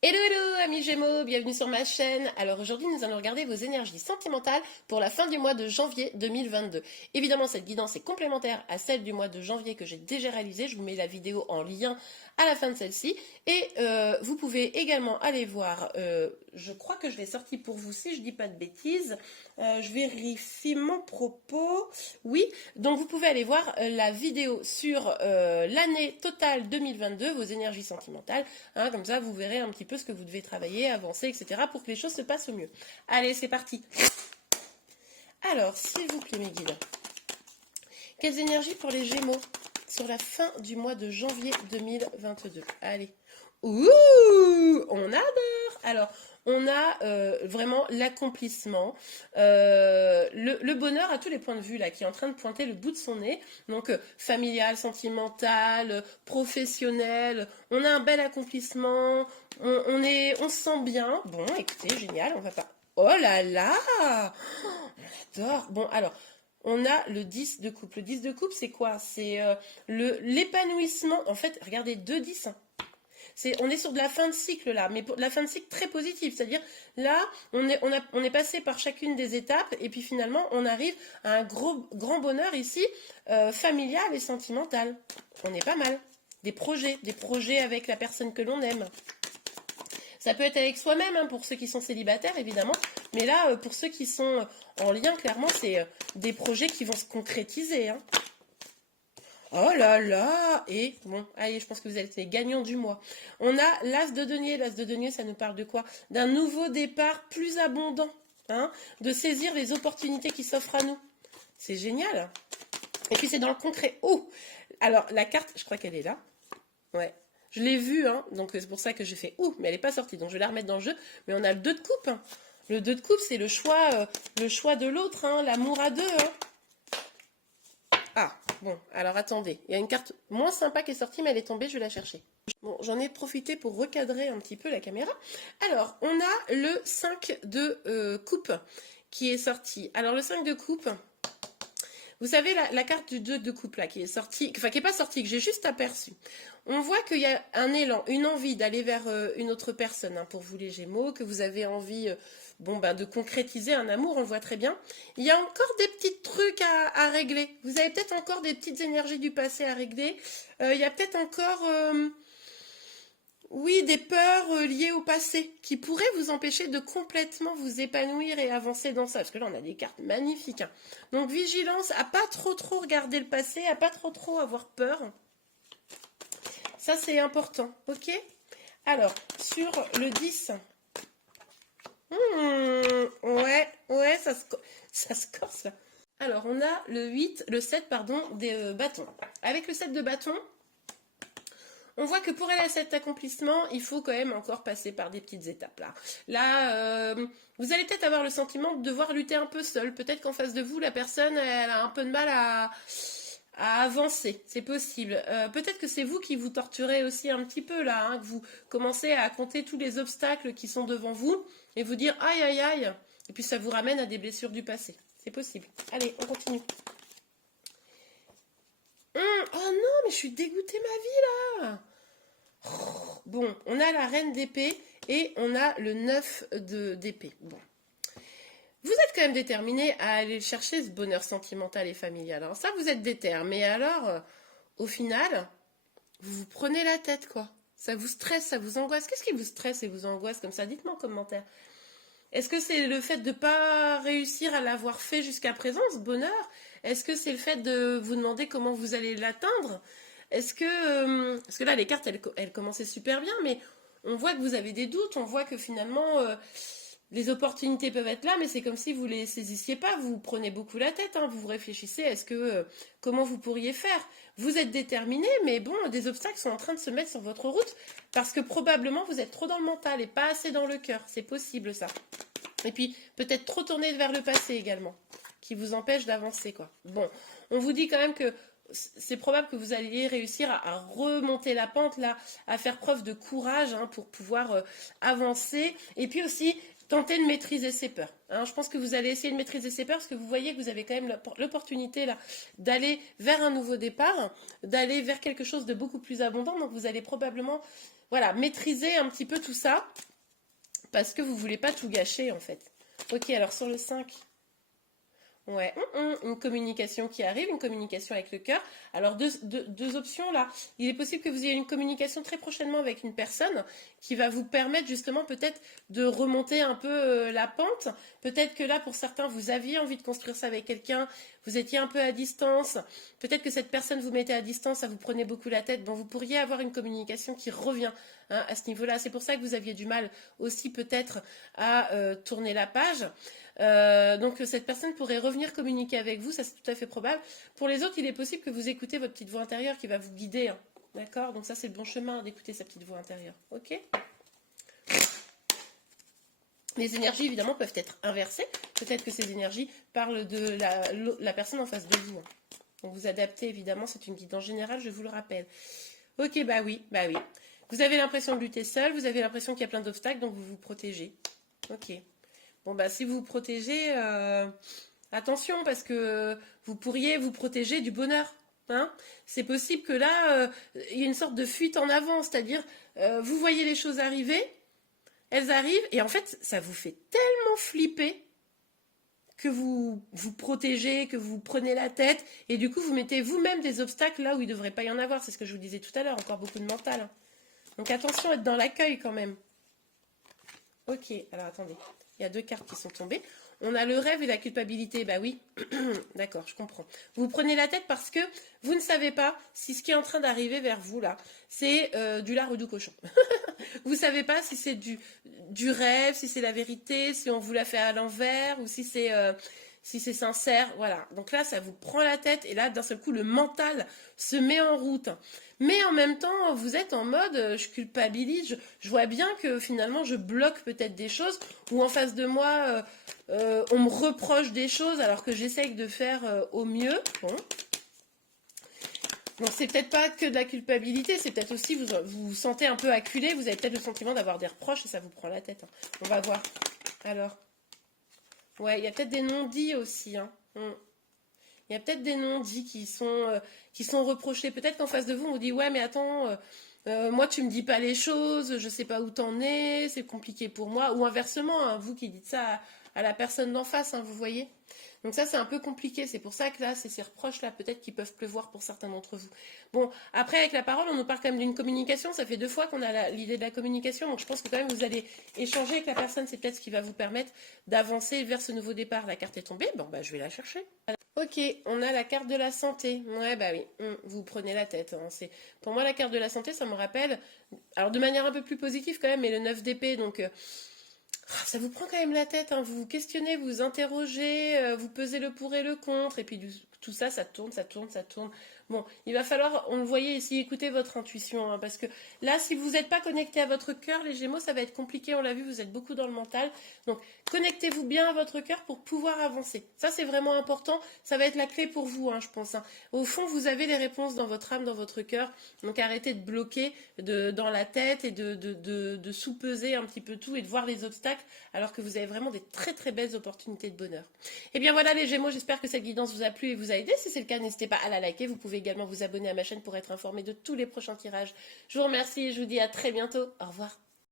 Hello hello amis Gémeaux, bienvenue sur ma chaîne. Alors aujourd'hui nous allons regarder vos énergies sentimentales pour la fin du mois de janvier 2022. Évidemment cette guidance est complémentaire à celle du mois de janvier que j'ai déjà réalisée. Je vous mets la vidéo en lien à la fin de celle-ci. Et vous pouvez également aller voir, je crois que je l'ai sorti pour vous si je dis pas de bêtises. Je vérifie mon propos. Oui, donc vous pouvez aller voir la vidéo sur l'année totale 2022, vos énergies sentimentales. Hein, comme ça vous verrez un petit peu ce que vous devez travailler, avancer, etc. pour que les choses se passent au mieux. Allez, c'est parti. Alors, s'il vous plaît mes guides, quelles énergies pour les Gémeaux sur la fin du mois de janvier 2022? Allez. Ouh, on adore. Alors, on a vraiment l'accomplissement, le bonheur à tous les points de vue là, qui est en train de pointer le bout de son nez. Donc familial, sentimental, professionnel. On a un bel accomplissement. On se sent bien. Bon, écoutez, génial. On va pas. Oh là là, on adore. Bon, alors. On a le 10 de coupe. Le 10 de coupe, c'est quoi? C'est l'épanouissement. En fait, regardez, 2 10. Hein. On est sur de la fin de cycle là, mais de la fin de cycle très positive. C'est-à-dire, là, on est passé par chacune des étapes et puis finalement, on arrive à un grand bonheur ici, familial et sentimental. On est pas mal. Des projets avec la personne que l'on aime. Ça peut être avec soi-même, hein, pour ceux qui sont célibataires, évidemment. Mais là, pour ceux qui sont en lien, clairement, c'est des projets qui vont se concrétiser. Hein. Oh là là. Et bon, allez, je pense que vous êtes les gagnants du mois. On a l'as de denier. L'as de denier, ça nous parle de quoi? D'un nouveau départ plus abondant. Hein, de saisir les opportunités qui s'offrent à nous. C'est génial. Et puis c'est dans le concret. Oh. Alors, la carte, je crois qu'elle est là. Ouais. Je l'ai vue, hein, donc c'est pour ça que j'ai fait ouh, mais elle n'est pas sortie, donc je vais la remettre dans le jeu. Mais on a le 2 de coupe. Hein. Le 2 de coupe, c'est le choix de l'autre, hein, l'amour à deux. Hein. Ah, bon, alors attendez, il y a une carte moins sympa qui est sortie, mais elle est tombée, je vais la chercher. Bon, j'en ai profité pour recadrer un petit peu la caméra. Alors, on a le 5 de coupe qui est sorti. Alors, le 5 de coupe, vous savez, la carte du 2 de coupe là, qui est sortie, enfin qui n'est pas sortie, que j'ai juste aperçue. On voit qu'il y a un élan, une envie d'aller vers une autre personne, hein, pour vous les Gémeaux, que vous avez envie de concrétiser un amour, on le voit très bien. Il y a encore des petits trucs à régler. Vous avez peut-être encore des petites énergies du passé à régler. Il y a peut-être encore... oui, des peurs liées au passé qui pourraient vous empêcher de complètement vous épanouir et avancer dans ça. Parce que là, on a des cartes magnifiques. Hein. Donc, vigilance à pas trop regarder le passé, à pas trop avoir peur. Ça, c'est important, ok? Alors, sur le 10. Ouais, ça se corse là. Alors, on a le 7, pardon, des bâtons. Avec le 7 de bâtons, on voit que pour aller à cet accomplissement, il faut quand même encore passer par des petites étapes là. Là, vous allez peut-être avoir le sentiment de devoir lutter un peu seul. Peut-être qu'en face de vous, la personne, elle a un peu de mal à avancer. C'est possible. Peut-être que c'est vous qui vous torturez aussi un petit peu là, hein, que vous commencez à compter tous les obstacles qui sont devant vous et vous dire aïe aïe aïe. Et puis ça vous ramène à des blessures du passé. C'est possible. Allez, on continue. Oh non, mais je suis dégoûtée ma vie là. Bon, on a la reine d'épée et on a le 9 d'épée. Bon. Vous êtes quand même déterminé à aller chercher ce bonheur sentimental et familial. Alors ça, vous êtes déter. Mais alors, au final, vous vous prenez la tête, quoi. Ça vous stresse, ça vous angoisse. Qu'est-ce qui vous stresse et vous angoisse comme ça? Dites-moi en commentaire. Est-ce que c'est le fait de ne pas réussir à l'avoir fait jusqu'à présent, ce bonheur? Est-ce que c'est le fait de vous demander comment vous allez l'atteindre? Est-ce que... parce que là, les cartes, elles commençaient super bien, mais on voit que vous avez des doutes, on voit que finalement, les opportunités peuvent être là, mais c'est comme si vous ne les saisissiez pas, vous prenez beaucoup la tête, hein, vous réfléchissez, est-ce que... comment vous pourriez faire? Vous êtes déterminé, mais bon, des obstacles sont en train de se mettre sur votre route, parce que probablement vous êtes trop dans le mental et pas assez dans le cœur, c'est possible ça. Et puis, peut-être trop tourné vers le passé également, qui vous empêche d'avancer, quoi. Bon, on vous dit quand même que c'est probable que vous alliez réussir à remonter la pente, là, à faire preuve de courage, hein, pour pouvoir avancer. Et puis aussi, tenter de maîtriser ses peurs. Hein. Je pense que vous allez essayer de maîtriser ses peurs parce que vous voyez que vous avez quand même l'opportunité là d'aller vers un nouveau départ, d'aller vers quelque chose de beaucoup plus abondant. Donc vous allez probablement voilà, maîtriser un petit peu tout ça, parce que vous voulez pas tout gâcher, en fait. Ok, alors sur le 5... Ouais, une communication qui arrive, une communication avec le cœur. Alors, deux options là. Il est possible que vous ayez une communication très prochainement avec une personne qui va vous permettre justement peut-être de remonter un peu la pente. Peut-être que là, pour certains, vous aviez envie de construire ça avec quelqu'un, vous étiez un peu à distance. Peut-être que cette personne vous mettait à distance, ça vous prenait beaucoup la tête. Bon, vous pourriez avoir une communication qui revient hein, à ce niveau-là. C'est pour ça que vous aviez du mal aussi peut-être à tourner la page. Donc cette personne pourrait revenir communiquer avec vous, ça c'est tout à fait probable. Pour les autres, il est possible que vous écoutez votre petite voix intérieure qui va vous guider. Hein. D'accord? Donc ça c'est le bon chemin d'écouter sa petite voix intérieure. Ok? Les énergies évidemment peuvent être inversées. Peut-être que ces énergies parlent de la personne en face de vous. Hein. Donc vous adaptez évidemment, c'est une guidance générale, je vous le rappelle. Ok, bah oui. Vous avez l'impression de lutter seul, vous avez l'impression qu'il y a plein d'obstacles, donc vous vous protégez. Ok. Bon, bah, si vous vous protégez, attention, parce que vous pourriez vous protéger du bonheur. Hein. C'est possible que là, il y ait une sorte de fuite en avant, c'est-à-dire, vous voyez les choses arriver, elles arrivent, et en fait, ça vous fait tellement flipper que vous vous protégez, que vous prenez la tête, et du coup, vous mettez vous-même des obstacles là où il ne devrait pas y en avoir. C'est ce que je vous disais tout à l'heure, encore beaucoup de mental. Hein. Donc attention, être dans l'accueil quand même. Ok, alors attendez. Il y a deux cartes qui sont tombées. On a le rêve et la culpabilité. Bah oui, d'accord, je comprends. Vous prenez la tête parce que vous ne savez pas si ce qui est en train d'arriver vers vous, là, c'est du lard ou du cochon. Vous ne savez pas si c'est du rêve, si c'est la vérité, si on vous l'a fait à l'envers ou si c'est sincère. Voilà. Donc là, ça vous prend la tête et là, d'un seul coup, le mental se met en route. Mais en même temps, vous êtes en mode, je culpabilise, je vois bien que finalement, je bloque peut-être des choses, ou en face de moi, on me reproche des choses alors que j'essaye de faire au mieux. Bon. Donc c'est peut-être pas que de la culpabilité, c'est peut-être aussi, vous vous sentez un peu acculé, vous avez peut-être le sentiment d'avoir des reproches et ça vous prend la tête. Hein. On va voir. Alors, ouais, il y a peut-être des non-dits aussi. Hein. Il y a peut-être des non-dits qui sont reprochés. Peut-être qu'en face de vous, on vous dit, ouais, mais attends, moi, tu me dis pas les choses, je sais pas où t'en es, c'est compliqué pour moi. Ou inversement, hein, vous qui dites ça à la personne d'en face, hein, vous voyez. Donc ça, c'est un peu compliqué. C'est pour ça que là, c'est ces reproches-là, peut-être qui peuvent pleuvoir pour certains d'entre vous. Bon, après, avec la parole, on nous parle quand même d'une communication. Ça fait 2 fois qu'on a l'idée de la communication. Donc je pense que quand même, vous allez échanger avec la personne. C'est peut-être ce qui va vous permettre d'avancer vers ce nouveau départ. La carte est tombée. Bon, bah, je vais la chercher. Ok, on a la carte de la santé. Ouais, bah oui, vous prenez la tête. Hein. Pour moi, la carte de la santé, ça me rappelle, alors de manière un peu plus positive quand même, mais le 9 d'épée, donc ça vous prend quand même la tête. Hein. Vous vous questionnez, vous vous interrogez, vous pesez le pour et le contre, et puis tout ça, ça tourne, ça tourne, ça tourne. Bon, il va falloir, on le voyait ici, écouter votre intuition, hein, parce que là, si vous n'êtes pas connecté à votre cœur, les Gémeaux, ça va être compliqué, on l'a vu, vous êtes beaucoup dans le mental. Donc, connectez-vous bien à votre cœur pour pouvoir avancer. Ça, c'est vraiment important, ça va être la clé pour vous, hein, je pense. Hein. Au fond, vous avez les réponses dans votre âme, dans votre cœur, donc arrêtez de bloquer dans la tête et de sous-peser un petit peu tout et de voir les obstacles, alors que vous avez vraiment des très très belles opportunités de bonheur. Et bien voilà les Gémeaux, j'espère que cette guidance vous a plu et vous a aidé. Si c'est le cas, n'hésitez pas à la liker. Vous pouvez également vous abonner à ma chaîne pour être informé de tous les prochains tirages. Je vous remercie et je vous dis à très bientôt. Au revoir.